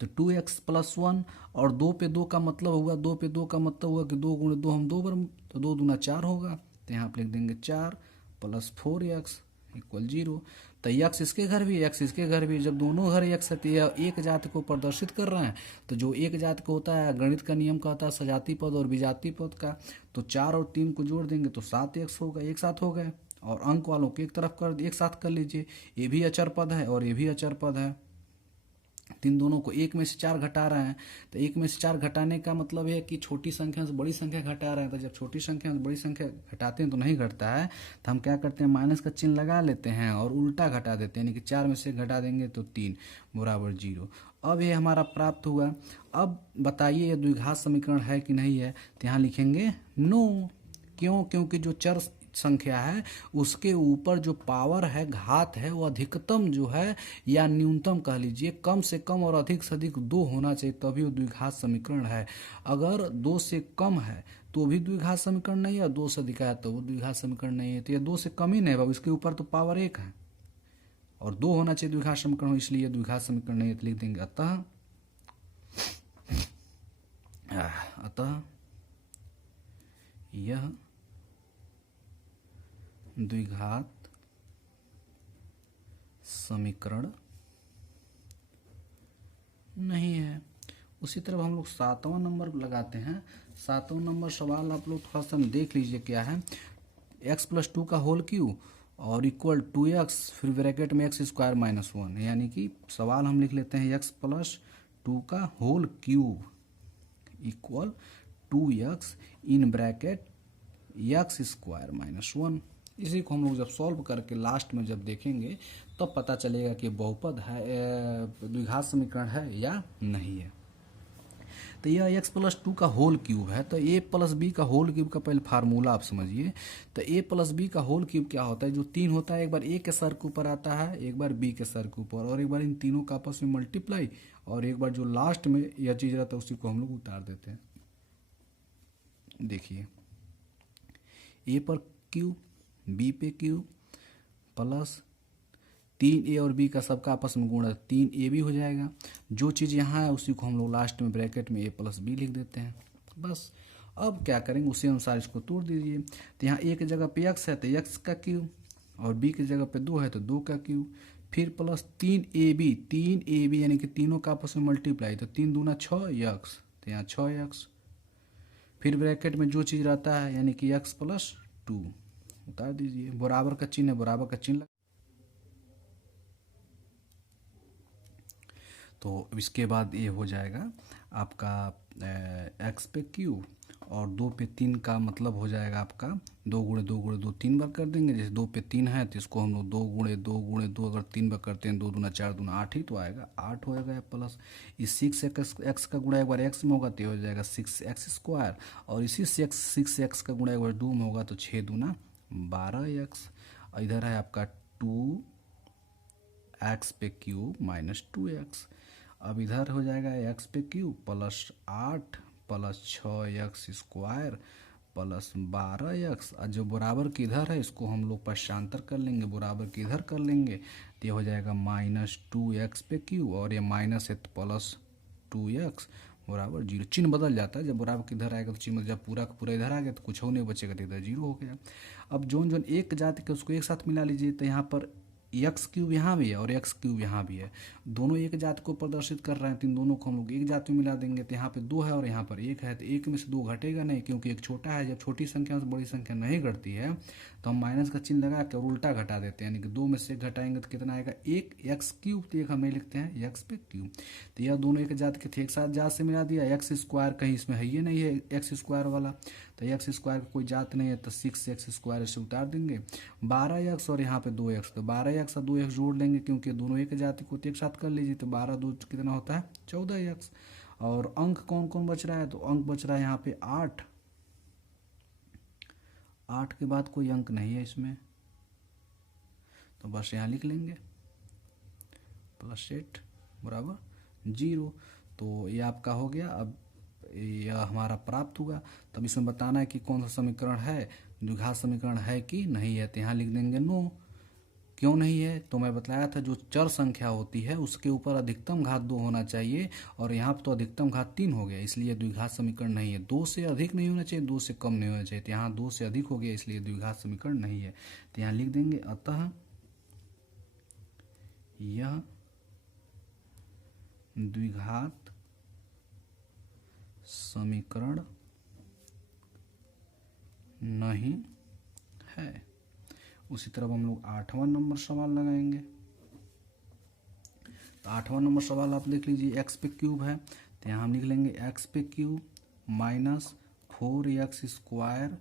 तो 2x+1 और 2 पे 2 का मतलब हुआ, 2 पे 2 का मतलब हुआ कि 2 गुणे 2 हम 2 बार, तो 2 दूना 4 होगा, तो यहाँ पे लिख देंगे 4 + 4x = 0। तो x इसके घर भी, x इसके घर भी, जब दोनों घर x है तो यह एक जाति को प्रदर्शित कर रहे हैं। तो जो एक जाति को होता है, गणित का नियम कहता है सजातीय पद और विजातीय पद का, तो 4 और 3 को जोड़ देंगे तो 7x होगा, एक साथ हो गए। और अंक वालों को एक तरफ कर, एक साथ कर लीजिए, ये भी अचर पद है और ये भी अचर पद है, तीन दोनों को एक में से 4 घटा रहे हैं। तो एक में से 4 घटाने का मतलब है कि छोटी संख्या से बड़ी संख्या घटा रहे हैं। तो जब छोटी संख्या से बड़ी संख्या घटाते हैं तो नहीं घटता है, तो हम क्या करते हैं, माइनस का चिन्ह लगा लेते हैं और उल्टा घटा देते हैं, यानी कि 4 में से घटा देंगे तो 3 बराबर 0। अब ये हमारा प्राप्त हुआ। अब बताइए ये द्विघात समीकरण है कि नहीं है, तो यहाँ लिखेंगे नो। क्यों? क्योंकि जो चर संख्या है उसके ऊपर जो पावर है, घात है, वो अधिकतम जो है या न्यूनतम कह लीजिए, कम से कम और अधिक से अधिक 2 होना चाहिए, तभी वो द्विघात समीकरण है। अगर 2 से कम है तो भी द्विघात समीकरण नहीं है, 2 से अधिक है तो वो द्विघात समीकरण नहीं है। तो ये 2 से कम ही नहीं है, इसके ऊपर तो पावर 1 है और 2 होना चाहिए द्विघात समीकरण हो, इसलिए द्विघात समीकरण नहीं है। तो लिख देंगे अतः यह द्विघात समीकरण नहीं है। उसी तरह हम लोग 7वां नंबर लगाते हैं। 7वां नंबर सवाल आप लोग थोड़ा सा देख लीजिए क्या है, x+2 का होल क्यूब और इक्वल 2x, फिर ब्रैकेट में x² - 1, यानी कि सवाल हम लिख लेते हैं x+2 का whole cube equal 2x in bracket x² - 1। इसी को हम लोग जब सॉल्व करके लास्ट में जब देखेंगे तब पता चलेगा कि बहुपद है, द्विघात समीकरण है या नहीं है। तो यह x+2 का होल क्यूब है, तो a + b का होल क्यूब का पहले फार्मूला आप समझिए। तो a + b का होल क्यूब क्या होता है, जो 3 होता है, एक बार a के सर के ऊपर आता है, एक बार b के सर के ऊपर, और एक बार इन तीनों का आपस में मल्टीप्लाई, और एक बार जो लास्ट में यह चीज़ रहता है उसी को हम लोग उतार देते हैं। देखिए, a पर क्यूब, b पे क्यूब प्लस 3a और b का सबका आपस में गुणा 3ab हो जाएगा। जो चीज़ यहाँ है उसी को हम लोग लास्ट में ब्रैकेट में a + b लिख देते हैं, बस। अब क्या करेंगे, उसी अनुसार इसको तोड़ दीजिए। तो यहाँ a की जगह पे x है तो x का क्यूब, और b की जगह पे 2 है तो 2 का क्यूब, फिर प्लस 3ab यानी कि तीनों का आपस में मल्टीप्लाई, तो 3 दूना 6x, तो यहाँ 6x, फिर ब्रैकेट में जो चीज़ रहता है यानी कि x+2 उतार दीजिए, बराबर का चिन्ह है, बराबर का चिन्ह। तो इसके बाद ये हो जाएगा आपका x पे क्यूब, और 2 पे 3 का मतलब हो जाएगा आपका 2 × 2 × 2 3 बार कर देंगे। जैसे 2 पे 3 है तो इसको हम लोग 2 × 2 × 2 अगर 3 बार करते हैं, 2 दूना 4 दूना 8 ही तो आएगा, 8 होएगा, प्लस इस 6x का गुणा एक बार x में होगा तो हो जाएगा 6x², और इसी 6x का गुणा एक बार 2 में होगा तो 6 दूना 12x। इधर है आपका 2x पे क्यूब - 2x। अब इधर हो जाएगा x पे cube plus 8 plus 6x² plus 12x, और जो बराबर की इधर है इसको हम लोग पक्षांतर कर लेंगे, बराबर की इधर कर लेंगे तो ये हो जाएगा -2x पे क्यूब, और ये माइनस है तो प्लस 2x बराबर 0। चिन्ह बदल जाता है, जब बराबर की इधर आएगा तो चिन्ह, जब पूरा का पूरा इधर आ गया तो कुछ हो नहीं बचेगा, तो इधर 0 हो गया। अब जोन एक जाति के उसको एक साथ मिला लीजिए, तो यहाँ पर x³ यहाँ भी है और x³ यहाँ भी है, दोनों एक जाति को प्रदर्शित कर रहे हैं, तो इन दोनों को हम लोग एक जाति में मिला देंगे। तो यहाँ पे 2 है और यहाँ पर 1 है, तो 1 में से 2 घटेगा नहीं, क्योंकि एक छोटा है। जब छोटी संख्या से बड़ी संख्या नहीं घटती है तो हम माइनस का चिन्ह लगा के और उल्टा घटा देते हैं, यानी कि 2 में से 1 घटाएंगे तो कितना आएगा, 1 x³, तो एक हमें लिखते हैं x पे क्यूब। तो यह दोनों एक जाति के थे, एक साथ जात से मिला दिया। x² कहीं इसमें है, ये नहीं है x² वाला, तो x² का कोई जात नहीं है, तो 6x² से उतार देंगे, 12x और यहाँ पे 2x, तो 12x और 2x जोड़ लेंगे, क्योंकि दोनों एक जाति को एक साथ कर लीजिए, तो 12 2 कितना होता है 14x। और अंक कौन कौन बच रहा है, तो अंक बच रहा है यहाँ पे 8 8 के बाद कोई अंक नहीं है इसमें, तो बस यहाँ लिख लेंगे +8 बराबर 0। तो ये आपका हो गया। अब यह हमारा प्राप्त हुआ। तब इसमें बताना है कि कौन सा समीकरण है, द्विघात समीकरण है कि नहीं है। तो यहाँ लिख देंगे नो। क्यों नहीं है? तो मैं बताया था जो चर संख्या होती है उसके ऊपर अधिकतम घात 2 होना चाहिए, और यहाँ पर तो अधिकतम घात 3 हो गया, इसलिए द्विघात समीकरण नहीं है। 2 से अधिक नहीं होना चाहिए, 2 से कम नहीं होना चाहिए। तो यहाँ 2 से अधिक हो गया, इसलिए द्विघात समीकरण नहीं है। तो यहाँ लिख देंगे अतः यह द्विघात समीकरण नहीं है। उसी तरह हम लोग 8वां नंबर सवाल लगाएंगे। तो 8वां नंबर सवाल आप देख लीजिए, x पे क्यूब है, तो यहाँ हम लिख लेंगे x पे क्यूब -4x²,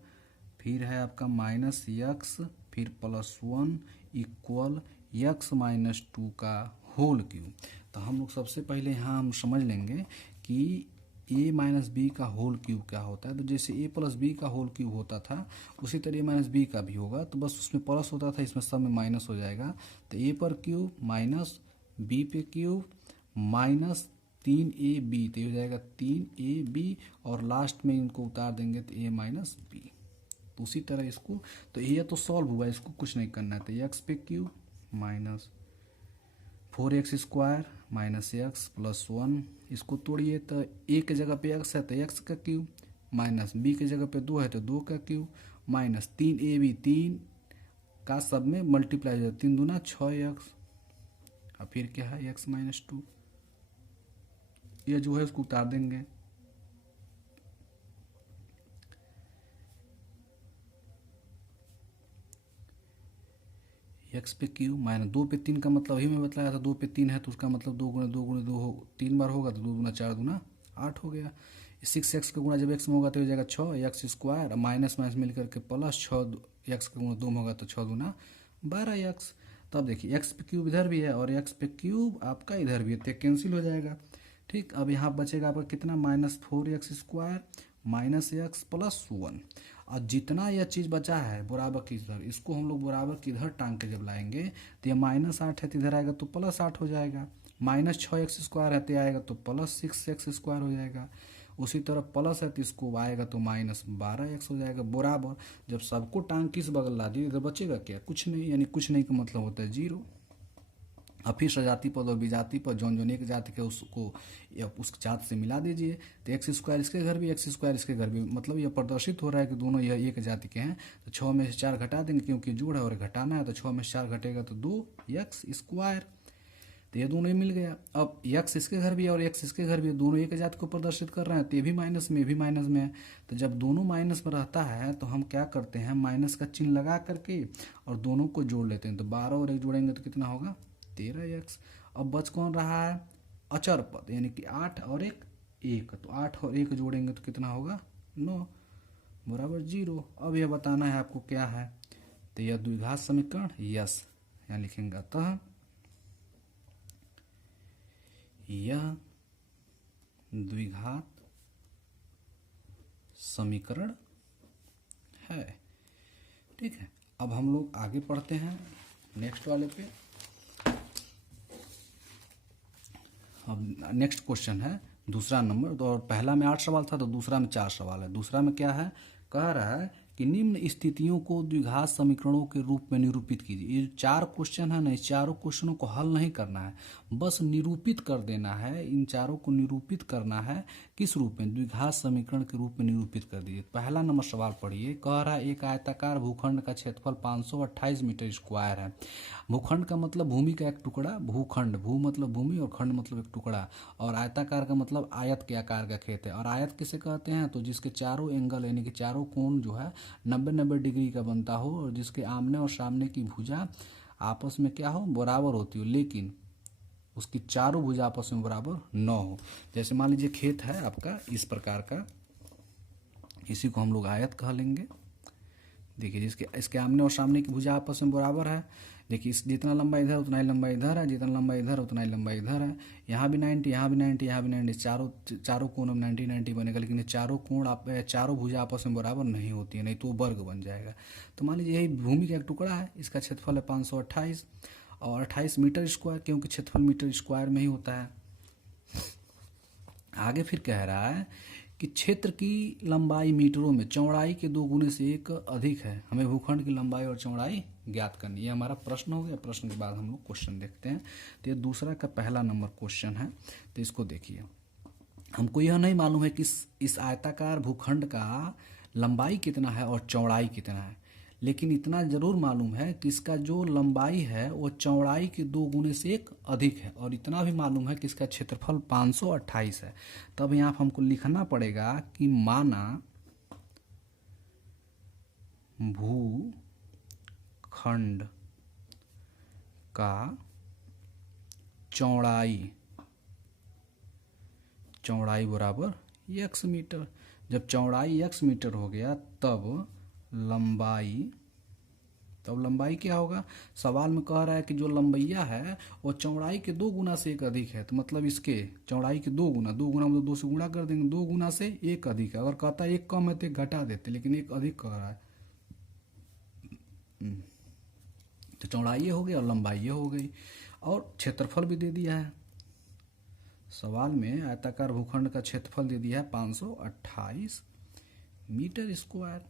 फिर है आपका -x, फिर +1 इक्वल x - 2 का होल क्यूब। तो हम लोग सबसे पहले यहाँ हम समझ लेंगे कि a - b का होल क्यूब क्या होता है। तो जैसे a + b का होल क्यूब होता था उसी तरह a - b का भी होगा, तो बस उसमें प्लस होता था, इसमें सब में माइनस हो जाएगा। तो a पर क्यूब माइनस b पे क्यूब -3ab, तो ये हो जाएगा 3ab, और लास्ट में इनको उतार देंगे तो a - b। तो उसी तरह इसको, तो ये तो सॉल्व हुआ, इसको कुछ नहीं करना है। तो x पे क्यूब -4x² -x +1, इसको तोड़िए तो a के जगह पे x है तो x का क्यूब, माइनस b के जगह पे 2 है तो 2 का क्यूब, -3ab, 3 का सब में मल्टीप्लाई हो जाए, 3 दूना 6x, और फिर क्या है x - 2, ये जो है उसको उतार देंगे। x पे क्यूब -2 पे 3 का मतलब ही मैं बताया था, 2 पे 3 है तो उसका मतलब 2 × 2 × 2 3 बार होगा, तो 2 दूना 4 दूना 8 हो गया। 6x का गुणा जब x में होगा तो हो जाएगा 6x², माइनस माइनस मिलकर के प्लस 6x का गुणा 2 में होगा तो 6 दूना 12x। तब देखिए x पे क्यूब इधर भी है और x पे क्यूब आपका इधर भी है, तो कैंसिल हो जाएगा। ठीक, अब यहाँ बचेगा आपका कितना, -4x² -x +1, और जितना यह चीज़ बचा है बराबर की इधर, इसको हम लोग बराबर की इधर टांग के जब लाएंगे तो ये -8 है तो इधर आएगा तो +8 हो जाएगा, -6x² है तो आएगा तो +6x² हो जाएगा। उसी तरह प्लस है तो इसको आएगा तो -12x हो जाएगा। बराबर जब सबको टांग किस बगल ला दिए, इधर बचेगा क्या, कुछ नहीं, यानी कुछ नहीं का मतलब होता है 0। अब फिर सजाती पद और विजाति पद जौन एक जाति के उसको उस जात से मिला दीजिए, तो x² इसके घर भी, x² इसके घर भी, मतलब यह प्रदर्शित हो रहा है कि दोनों यह एक जाति के हैं। तो 6 में से 4 घटा देंगे क्योंकि जोड़ है और घटाना है, तो 6 में से 4 घटेगा तो 2x², तो ये दोनों ही मिल गया। अब x इसके घर भी है और x इसके घर भी है, दोनों एक जाति को प्रदर्शित कर रहे हैं, तो ये भी माइनस में, ये भी माइनस में है। तो जब दोनों माइनस में रहता है तो हम क्या करते हैं, माइनस का चिन्ह लगा करके और दोनों को जोड़ लेते हैं। तो 12 और 1 जोड़ेंगे तो कितना होगा, 13x। अब बच कौन रहा है, अचर पद, यानी कि 8 और 1, तो 8 और 1 जोड़ेंगे तो कितना होगा, 9 बराबर 0। अब यह बताना है आपको क्या है, तो यह द्विघात समीकरण यस, यहाँ लिखेंगे अतः यह द्विघात समीकरण है। ठीक है, अब हम लोग आगे पढ़ते हैं नेक्स्ट वाले पे। अब नेक्स्ट क्वेश्चन है दूसरा नंबर, तो और पहला में 8 सवाल था तो दूसरा में 4 सवाल है। दूसरा में क्या है, कह रहा है कि निम्न स्थितियों को द्विघात समीकरणों के रूप में निरूपित कीजिए। ये 4 क्वेश्चन है ना, इस चारों क्वेश्चनों को हल नहीं करना है, बस निरूपित कर देना है। इन चारों को निरूपित करना है किस रूप में, द्विघात समीकरण के रूप में निरूपित कर दीजिए। पहला नंबर सवाल पढ़िए, कह रहा है एक आयताकार भूखंड का क्षेत्रफल 528 मीटर स्क्वायर है। भूखंड का मतलब भूमि का एक टुकड़ा, भूखंड, भू मतलब भूमि और खंड मतलब एक टुकड़ा, और आयताकार का मतलब आयत के आकार का खेत है। और आयत किसे कहते हैं, तो जिसके चारों एंगल यानी कि चारों कोण जो है 90-90 डिग्री का बनता हो, और जिसके आमने और सामने की भुजा आपस में क्या हो, बराबर होती हो, लेकिन उसकी चारों भुजा आपस में बराबर न हो। जैसे मान लीजिए खेत है आपका इस प्रकार का, इसी को हम लोग आयत कह लेंगे, देखिए जिसके इसके आमने और सामने की भुजा आपस में बराबर है। देखिए इस जितना लंबा इधर उतना ही लंबा इधर है, जितना लंबा इधर उतना ही लंबा इधर है। यहाँ भी 90, यहाँ भी 90, यहाँ भी 90, चारों कोण में 90 90 बनेगा। लेकिन ये चारों कोण चारों भुजा आपस में बराबर नहीं होती है, नहीं तो वो वर्ग बन जाएगा। तो मान लीजिए यही भूमि का एक टुकड़ा है, इसका क्षेत्रफल है 528 और 28 मीटर स्क्वायर, क्योंकि क्षेत्रफल मीटर स्क्वायर में ही होता है। आगे फिर कह रहा है कि क्षेत्र की लंबाई मीटरों में चौड़ाई के 2 गुने से 1 अधिक है, हमें भूखंड की लंबाई और चौड़ाई ज्ञात करनी है। ये हमारा प्रश्न हो गया। प्रश्न के बाद हम लोग क्वेश्चन देखते हैं। तो ये दूसरा का पहला नंबर क्वेश्चन है, तो इसको देखिए। हमको यह नहीं मालूम है कि इस आयताकार भूखंड का लंबाई कितना है और चौड़ाई कितना है, लेकिन इतना जरूर मालूम है कि इसका जो लंबाई है वो चौड़ाई के 2 गुने से 1 अधिक है, और इतना भी मालूम है कि इसका क्षेत्रफल 528 है। तब यहाँ हमको लिखना पड़ेगा कि माना भूखंड का चौड़ाई बराबर x मीटर। जब चौड़ाई x मीटर हो गया तब लंबाई क्या होगा। सवाल में कह रहा है कि जो लंबैया है वो चौड़ाई के 2 गुना से 1 अधिक है, तो मतलब इसके चौड़ाई के 2 गुना मतलब 2 से गुणा कर देंगे, 2 गुना से 1 अधिक है। अगर कहता है 1 कम है तो 1 घटा देते, लेकिन 1 अधिक कह रहा है। तो चौड़ाई ये हो गई और लंबाई ये हो गई, और क्षेत्रफल भी दे दिया है। सवाल में आयताकार भूखंड का क्षेत्रफल दे दिया है 528 मीटर स्क्वायर।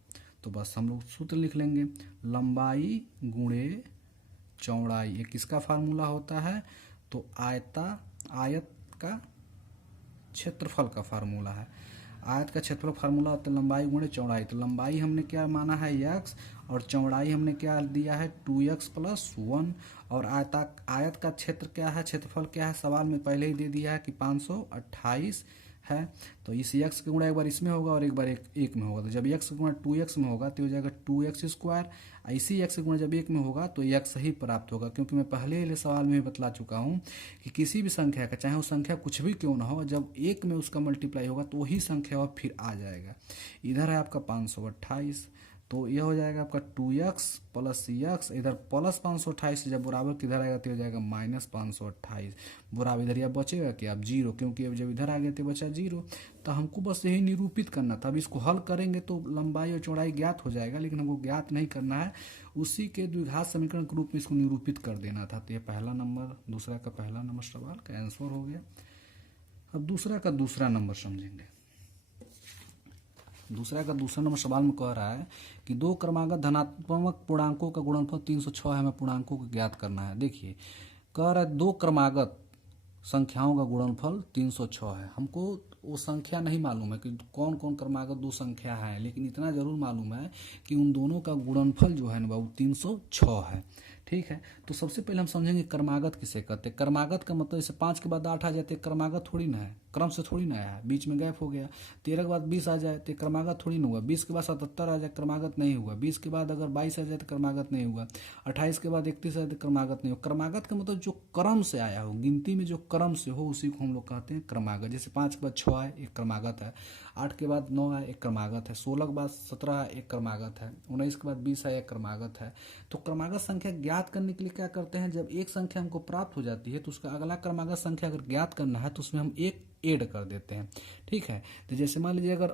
तो बस हम लोग सूत्र लिख लेंगे, लंबाई गुणे चौड़ाई। ये किसका फार्मूला होता है, तो आयत का क्षेत्रफल का फार्मूला है। आयत का क्षेत्रफल फार्मूला होता है लंबाई गुणे चौड़ाई। तो लंबाई हमने क्या माना है x, और चौड़ाई हमने क्या दिया है 2x + 1। और आयत का क्षेत्र क्या है, क्षेत्रफल क्या है, सवाल में पहले ही दे दिया है कि 528 है। तो इस x का गुणा एक बार इसमें होगा और एक बार एक में होगा। तो जब x का गुणा 2x में होगा तो हो जाएगा 2x स्क्वायर। इसी x का गुणा जब 1 में होगा तो x ही प्राप्त होगा, क्योंकि मैं पहले वाले सवाल में भी बतला चुका हूँ कि किसी भी संख्या का, चाहे वो संख्या कुछ भी क्यों ना हो, जब 1 में उसका मल्टीप्लाई होगा तो वही संख्या फिर आ जाएगा। इधर है आपका 528, तो यह हो जाएगा आपका 2x + x, इधर प्लस 528 जब बराबर किधर आएगा तो हो जाएगा -528। बराबर इधर या बचेगा कि आप 0, क्योंकि अब जब इधर आ गए तो बचा 0। तो हमको बस यही निरूपित करना था। अब इसको हल करेंगे तो लंबाई और चौड़ाई ज्ञात हो जाएगा, लेकिन हमको ज्ञात नहीं करना है, उसी के द्विघात समीकरण के रूप में इसको निरूपित कर देना था। तो ये पहला नंबर, दूसरा का पहला नंबर सवाल का आंसर हो गया। अब दूसरा का दूसरा नंबर समझेंगे। दूसरा का दूसरा नंबर सवाल में कह रहा है कि 2 क्रमागत धनात्मक पूर्णांकों का गुणनफल 306 है, हमें पूर्णांकों को ज्ञात करना है। देखिए कह रहा है 2 क्रमागत संख्याओं का गुणनफल 306 है। हमको वो संख्या नहीं मालूम है कि कौन कौन क्रमागत 2 संख्या है, लेकिन इतना जरूर मालूम है कि उन दोनों का गुणनफल जो है ना वो 306 है। ठीक है, तो सबसे पहले हम समझेंगे क्रमागत किसे कहते हैं। क्रमागत का मतलब जैसे 5 के बाद 8 आ जाते, क्रमागत थोड़ी ना है, क्रम से थोड़ी ना आया, बीच में गैप हो गया। 13 के बाद 20 आ जाए तो क्रमागत थोड़ी ना हुआ। 20 के बाद 77 आ जाए, क्रमागत नहीं हुआ। 20 के बाद अगर 22 आ जाए तो क्रमागत नहीं हुआ। 28 के बाद 31 आ जाए तो क्रमागत नहीं हुआ। क्रमागत का मतलब जो क्रम से आया हो, गिनती में जो क्रम से हो, उसी को हम लोग कहते हैं क्रमागत। जैसे 5 के बाद 6 आए, एक क्रमागत है। 8 के बाद 9 आए, एक क्रमागत है। 16 के बाद 17 आए, एक क्रमागत है। 19 के बाद 20 आए, एक क्रमागत है। तो क्रमागत संख्या ज्ञात करने के लिए क्या करते हैं, जब एक संख्या हमको प्राप्त हो जाती है तो उसका अगला क्रमागत संख्या अगर ज्ञात करना है तो उसमें हम एक ऐड कर देते हैं। ठीक है, तो जैसे मान लीजिए अगर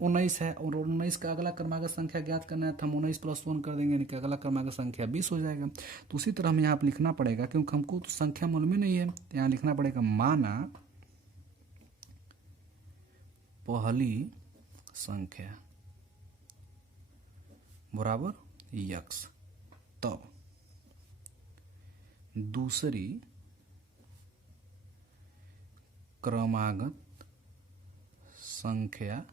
19 है और 19 का अगला क्रमागत संख्या ज्ञात करना है तो हम 19 + 1 कर देंगे, यानी कि अगला क्रमागत संख्या 20 हो जाएगा। तो उसी तरह हमें यहाँ पर लिखना पड़ेगा, क्योंकि हमको तो संख्या मालूम ही नहीं है, तो यहाँ लिखना पड़ेगा माना पहली संख्या बराबर x, तब दूसरी क्रमागत संख्या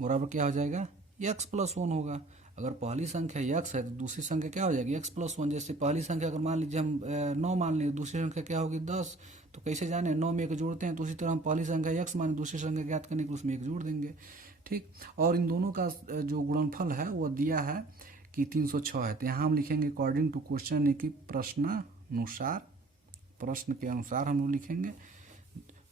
बराबर क्या हो जाएगा, x + 1 होगा। अगर पहली संख्या x है तो दूसरी संख्या क्या हो जाएगी, x + 1। जैसे पहली संख्या अगर मान लीजिए हम 9 मान लें, दूसरी संख्या क्या होगी 10, तो कैसे जाने 9 में 1 जोड़ते हैं, तो उसी तरह हम पहली संख्या x माने, दूसरी संख्या ज्ञात करने के लिए उसमें 1 जोड़ देंगे। ठीक, और इन दोनों का जो गुणनफल है वो दिया है कि 306 है। तो यहाँ हम लिखेंगे अकॉर्डिंग टू क्वेश्चन, यानी कि प्रश्न के अनुसार हम लोग लिखेंगे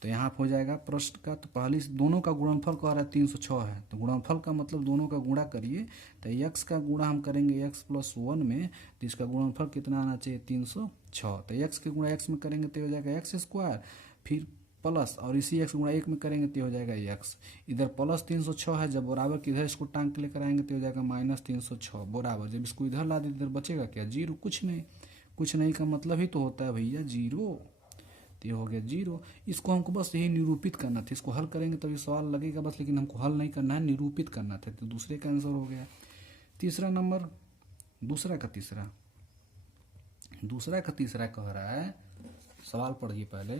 तो यहाँ हो जाएगा प्रश्न का, तो पहली दोनों का गुणनफल कह रहा है 306 है, तो गुणनफल का मतलब दोनों का गुणा करिए, तो x का गुणा हम करेंगे x + 1 में, तो इसका गुणनफल कितना आना चाहिए 306, तो x के गुणा x में करेंगे तो हो जाएगा x², फिर प्लस और इसी x गुणा 1 में करेंगे तो हो जाएगा x, इधर प्लस 306 है, जब बराबर की इधर इसको टांग के लेकर आएंगे तो हो जाएगा -306 बराबर, जब इसको इधर ला दे इधर बचेगा क्या 0, कुछ नहीं, कुछ नहीं का मतलब ही तो होता है भैया 0, तो ये हो गया 0। इसको हमको बस यही निरूपित करना था, इसको हल करेंगे तभी सवाल लगेगा बस, लेकिन हमको हल नहीं करना है, निरूपित करना था, तो दूसरे का आंसर हो गया। तीसरा नंबर, दूसरा का तीसरा कह रहा है, सवाल पढ़िए पहले,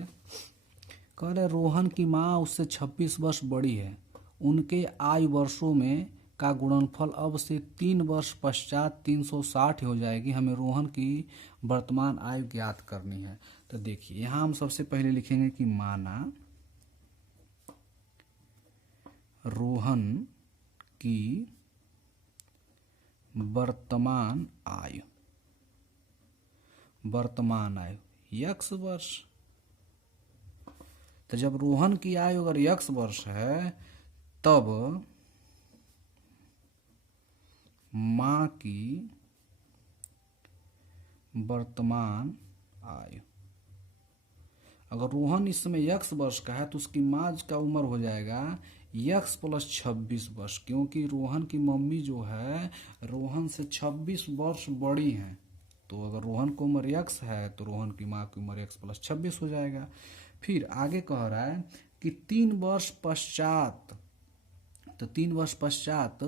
कह रहे रोहन की माँ उससे 26 वर्ष बड़ी है, उनके आयु वर्षों में का गुणनफल अब से 3 वर्ष पश्चात 360 हो जाएगी, हमें रोहन की वर्तमान आयु ज्ञात करनी है। तो देखिए यहाँ हम सबसे पहले लिखेंगे कि माना रोहन की वर्तमान आयु x वर्ष, तो जब रोहन की आयु अगर x वर्ष है तब माँ की वर्तमान आयु, अगर रोहन इस समय x वर्ष का है तो उसकी माँ का उम्र हो जाएगा x + 26 वर्ष, क्योंकि रोहन की मम्मी जो है रोहन से 26 वर्ष बड़ी हैं, तो अगर रोहन की उम्र x है तो रोहन की माँ की उम्र x + 26 हो जाएगा। फिर आगे कह रहा है कि 3 वर्ष पश्चात, तो 3 वर्ष पश्चात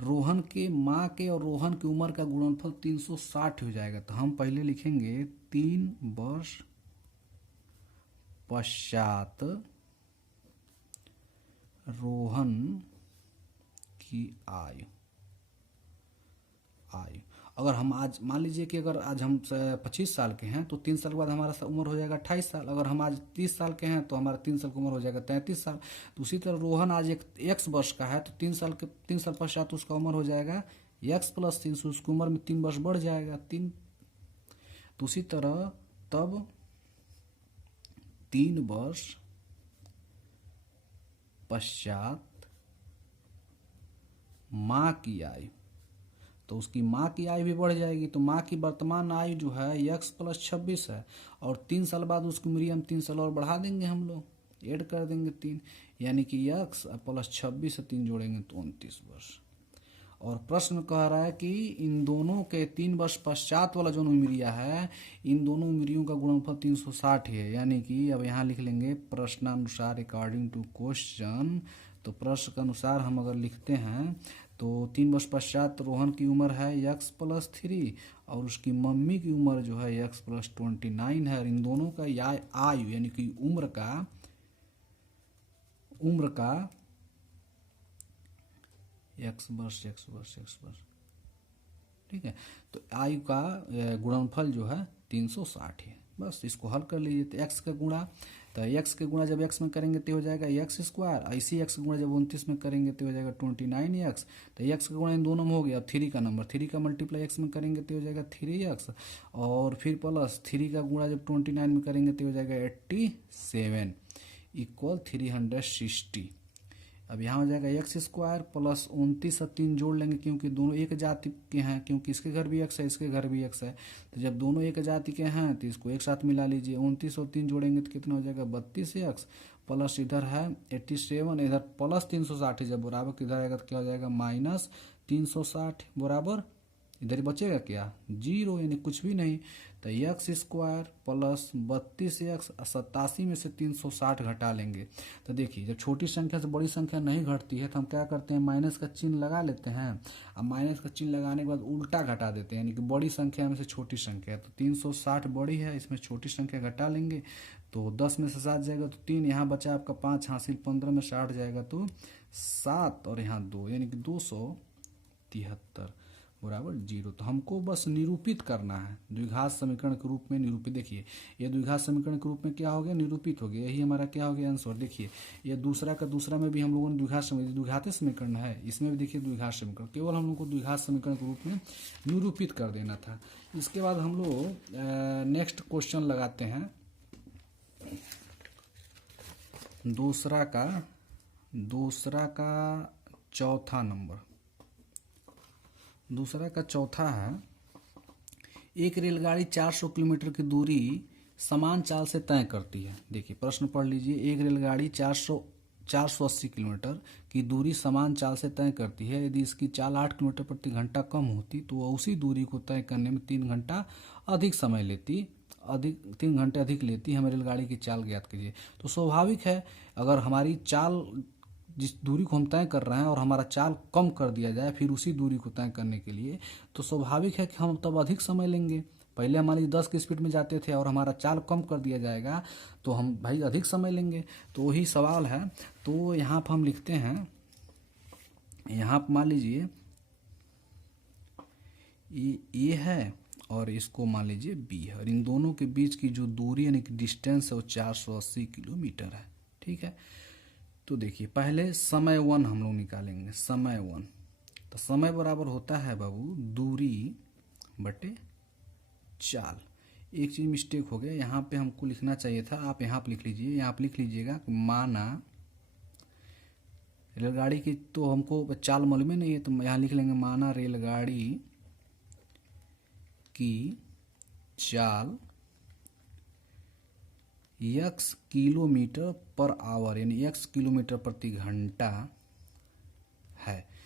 रोहन के माँ के और रोहन की उम्र का गुणनफल 360 हो जाएगा, तो हम पहले लिखेंगे 3 वर्ष पश्चात रोहन की आयु, अगर हम आज मान लीजिए कि अगर आज हम 25 साल के हैं तो 3 साल के बाद हमारा उम्र हो जाएगा 28 साल, अगर हम आज 30 साल के हैं तो हमारा 3 साल की उम्र हो जाएगा 33 साल। तो उसी तरह रोहन आज एक x वर्ष का है तो 3 साल पश्चात उसका उम्र हो जाएगा x + 3, उसकी उम्र में 3 वर्ष बढ़ जाएगा 3। तो उसी तरह तब 3 वर्ष पश्चात माँ की आयु, तो उसकी माँ की आयु भी बढ़ जाएगी, तो माँ की वर्तमान आयु जो है x + 26 है, और 3 साल बाद उसकी उम्र हम 3 साल और बढ़ा देंगे, हम लोग ऐड कर देंगे 3, यानी कि x + 26 से 3 जोड़ेंगे तो 29 वर्ष। और प्रश्न कह रहा है कि इन दोनों के 3 वर्ष पश्चात वाला जो उम्रिया है, इन दोनों उम्रियों का गुणनफल 360 है, यानी कि अब यहाँ लिख लेंगे प्रश्नानुसार अकॉर्डिंग टू क्वेश्चन। तो प्रश्न के अनुसार हम अगर लिखते हैं तो 3 वर्ष पश्चात रोहन की उम्र है x + 3 और उसकी मम्मी की उम्र जो है x + 29 है, और इन दोनों का आयु यानी कि उम्र का x वर्ष, ठीक है। तो आयु का गुणनफल जो है 360 है, बस इसको हल कर लीजिए। तो x का गुणा, तो x के गुणा जब x में करेंगे तो हो जाएगा x², इसी x का गुणा जब 29 में करेंगे तो हो जाएगा 29x, तो x का गुणा इन दोनों में हो गया। अब 3 का नंबर, 3 का मल्टीप्लाई x में करेंगे तो हो जाएगा 3x, और फिर प्लस 3 का गुणा जब 29 में करेंगे तो हो जाएगा 87 = 360। अब यहाँ हो जाएगा x² + 29 और 3 जोड़ लेंगे क्योंकि दोनों एक जाति के हैं, क्योंकि इसके घर भी x है इसके घर भी x है, तो जब दोनों एक जाति के हैं तो इसको एक साथ मिला लीजिए। 29 और 3 जोड़ेंगे तो कितना हो जाएगा 32x, प्लस इधर है 87, इधर प्लस 360, जब बराबर किधर आएगा तो क्या हो जाएगा -360 बराबर, इधर बचेगा क्या 0, यानी कुछ भी नहीं। तो x² + 32x, 87 में से 360 घटा लेंगे। तो देखिए जब छोटी संख्या से बड़ी संख्या नहीं घटती है तो हम क्या करते हैं, माइनस का चिन्ह लगा लेते हैं, अब माइनस का चिन्ह लगाने के बाद उल्टा घटा देते हैं, यानी कि बड़ी संख्या में से छोटी संख्या है, तो 360 बड़ी है, इसमें छोटी संख्या घटा लेंगे तो 10 में से 7 जाएगा तो 3, यहाँ बचा आपका 5 हासिल, 15 में 60 जाएगा तो 7, और यहाँ 2, यानी कि 273 बराबर 0। तो हमको बस निरूपित करना है, द्विघात समीकरण के रूप में निरूपित। देखिए ये द्विघात समीकरण के रूप में क्या हो गया, निरूपित हो गया, यही हमारा क्या हो गया आंसर। देखिए ये दूसरा का दूसरा में भी हम लोगों ने द्विघात समीकरण है, इसमें भी देखिए द्विघात समीकरण, केवल हम लोग को द्विघात समीकरण के रूप में निरूपित कर देना था। इसके बाद हम लोग नेक्स्ट क्वेश्चन लगाते हैं। दूसरा का चौथा नंबर, दूसरा का चौथा है, एक रेलगाड़ी 400 किलोमीटर की दूरी समान चाल से तय करती है। देखिए प्रश्न पढ़ लीजिए, एक रेलगाड़ी 480 किलोमीटर की दूरी समान चाल से तय करती है। यदि इसकी चाल 8 किलोमीटर प्रति घंटा कम होती तो वह उसी दूरी को तय करने में 3 घंटा अधिक समय लेती, 3 घंटे अधिक लेती। हमें रेलगाड़ी की चाल ज्ञात कीजिए। तो स्वाभाविक है, अगर हमारी चाल, जिस दूरी को हम तय कर रहे हैं और हमारा चाल कम कर दिया जाए फिर उसी दूरी को तय करने के लिए, तो स्वाभाविक है कि हम तब अधिक समय लेंगे। पहले हमारी 10 की स्पीड में जाते थे और हमारा चाल कम कर दिया जाएगा तो हम भाई अधिक समय लेंगे। तो वही सवाल है। तो यहाँ पर हम लिखते हैं, यहाँ पर मान लीजिए ये है और इसको मान लीजिए बी है, और इन दोनों के बीच की जो दूरी यानी कि डिस्टेंस है वो 480 किलोमीटर है। ठीक है। तो देखिए पहले समय 1 हम लोग निकालेंगे, समय 1। तो समय बराबर होता है बाबू दूरी बटे चाल। एक चीज मिस्टेक हो गया, यहाँ पे हमको लिखना चाहिए था, आप यहाँ पे लिख लीजिए, यहाँ पे लिख लीजिएगा माना रेलगाड़ी की, तो हमको चाल मालूम ही नहीं है, तो यहाँ लिख लेंगे माना रेलगाड़ी की चाल x किलोमीटर पर आवर यानी x किलोमीटर प्रति घंटा है।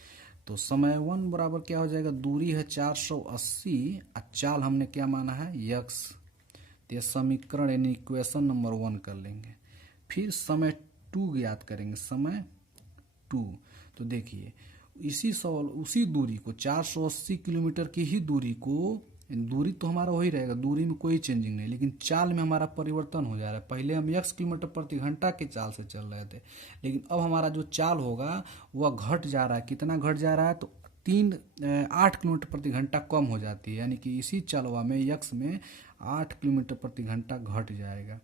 तो समय 1 बराबर क्या हो जाएगा, दूरी है 480 और चाल हमने क्या माना है x। तो यह समीकरण यानी इक्वेशन नंबर 1 कर लेंगे। फिर समय 2 ज्ञात करेंगे, समय 2। तो देखिए उसी दूरी को 480 किलोमीटर की ही दूरी को, दूरी तो हमारा वही रहेगा, दूरी में कोई चेंजिंग नहीं, लेकिन चाल में हमारा परिवर्तन हो जा रहा है। पहले हम x किलोमीटर प्रति घंटा के चाल से चल रहे थे, लेकिन अब हमारा जो चाल होगा वह घट जा रहा है। कितना घट जा रहा है, तो 8 किलोमीटर प्रति घंटा कम हो जाती है, यानी कि इसी चालवा में x में 8 किलोमीटर प्रति घंटा घट जाएगा।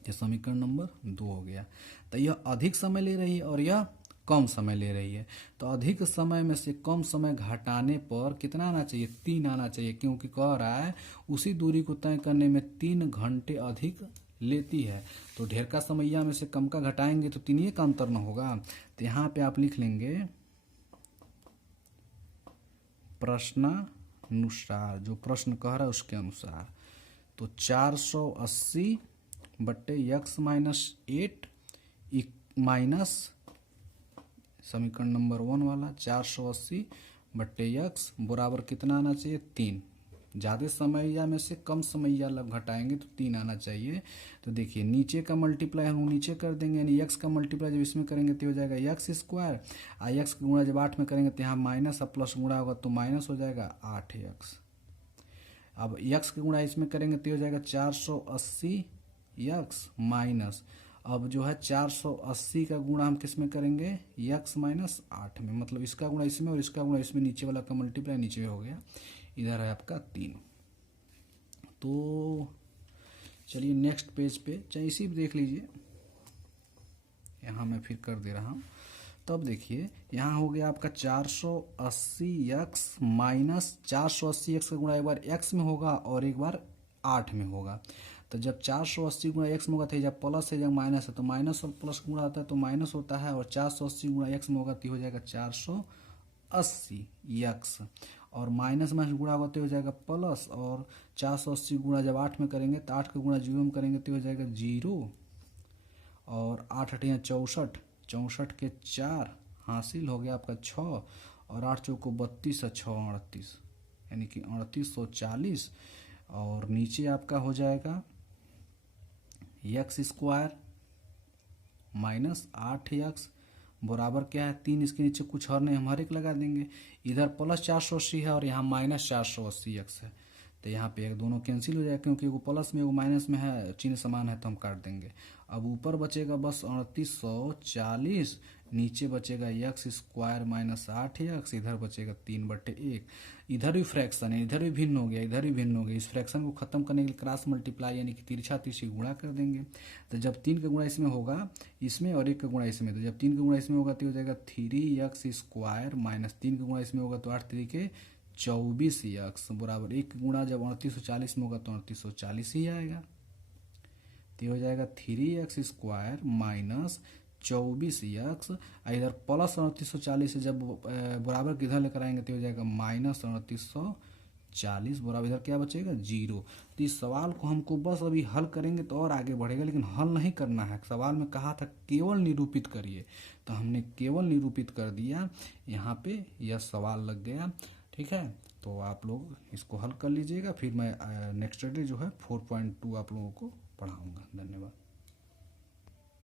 ये समीकरण नंबर 2 हो गया। तो यह अधिक समय ले रही है और यह कम समय ले रही है। तो अधिक समय में से कम समय घटाने पर कितना आना चाहिए, 3 आना चाहिए, क्योंकि कह रहा है उसी दूरी को तय करने में 3 घंटे अधिक लेती है। तो ढेर का समैया में से कम का घटाएंगे तो 3 का अंतर न होगा। तो यहाँ पे आप लिख लेंगे प्रश्नानुसार, जो प्रश्न कह रहा है उसके अनुसार। तो 480 बट्टे x माइनस 8 माइनस समीकरण नंबर 1 वाला 480 बट्टे x बराबर कितना आना चाहिए, 3। ज़्यादा समैया में से कम समैया घटाएंगे तो 3 आना चाहिए। तो देखिए नीचे का मल्टीप्लाई हम नीचे कर देंगे, यानी x का मल्टीप्लाई जब इसमें करेंगे तो हो जाएगा x स्क्वायर, और x का गुणा जब 8 में करेंगे तो यहाँ माइनस और प्लस गुणा होगा तो माइनस हो जाएगा 8x। अब x का गुणा इसमें करेंगे तो हो जाएगा 480x माइनस, अब जो है 480 का गुणा हम किस में करेंगे, x माइनस 8 में, मतलब इसका गुणा इसमें और इसका गुणा इसमें, नीचे वाला का मल्टीप्लाई नीचे में हो गया, इधर है आपका 3। तो चलिए नेक्स्ट पेज पे, चाहे इसी पे देख लीजिए, यहाँ मैं फिर कर दे रहा हूँ। तब देखिए यहाँ हो गया आपका 480x माइनस 480x का गुणा एक बार x में होगा और एक बार 8 में होगा। तो जब 480 गुणा x में होगा तो जब प्लस है जब माइनस है, तो माइनस और प्लस गुणा होता है तो माइनस होता है, और 480 गुणा x में होगा तो हो जाएगा 480x, और माइनस में गुणा होगा तो हो जाएगा प्लस, और 480 गुणा जब 8 में करेंगे तो 8 का गुणा 0 में करेंगे तो हो जाएगा 0, और 8 8 64, 64 के 4 हासिल हो गया आपका 6, और 8 चौको 32 और 6 38, यानी कि 3840, और नीचे आपका हो जाएगा x स्क्वायर माइनस 8x बराबर क्या है 3, इसके नीचे कुछ और नहीं, हम हर एक लगा देंगे। इधर प्लस 480 है और यहाँ माइनस 480x है, तो यहाँ पे एक दोनों कैंसिल हो जाएगा, क्योंकि वो प्लस में वो माइनस में है, चिन्ह समान है तो हम काट देंगे। अब ऊपर बचेगा बस 3840, नीचे बचेगा x स्क्वायर माइनस 8x, इधर बचेगा 3/1। इधर भी फ्रैक्शन है, इधर भी भिन्न हो गया, इधर भी भिन्न हो गया। इस फ्रैक्शन को खत्म करने के लिए क्रॉस मल्टीप्लाई यानी कि तिरछा तिरछी गुणा कर देंगे। तो जब 3 का गुणा इसमें होगा इसमें और 1 का गुणा इसमें, तो जब 3 का गुणा इसमें होगा तो हो जाएगा 3x स्क्वायर माइनस 3 का गुणा इसमें होगा तो 8 3 के 24x बराबर 1 गुणा जब 3840 में होगा तो 3840 ही आएगा। तो ये हो जाएगा 3x² माइनस 24x, इधर प्लस 3840 से जब बराबर किधर लेकर आएंगे तो हो जाएगा माइनस 3840, बराबर इधर क्या बचेगा 0। तो इस सवाल को हमको बस अभी हल करेंगे तो और आगे बढ़ेगा, लेकिन हल नहीं करना है। सवाल में कहा था केवल निरूपित करिए, तो हमने केवल निरूपित कर दिया, यहाँ पे यह सवाल लग गया। ठीक है, तो आप लोग इसको हल कर लीजिएगा, फिर मैं नेक्स्ट डे जो है 4.2 आप लोगों को पढ़ाऊँगा। धन्यवाद।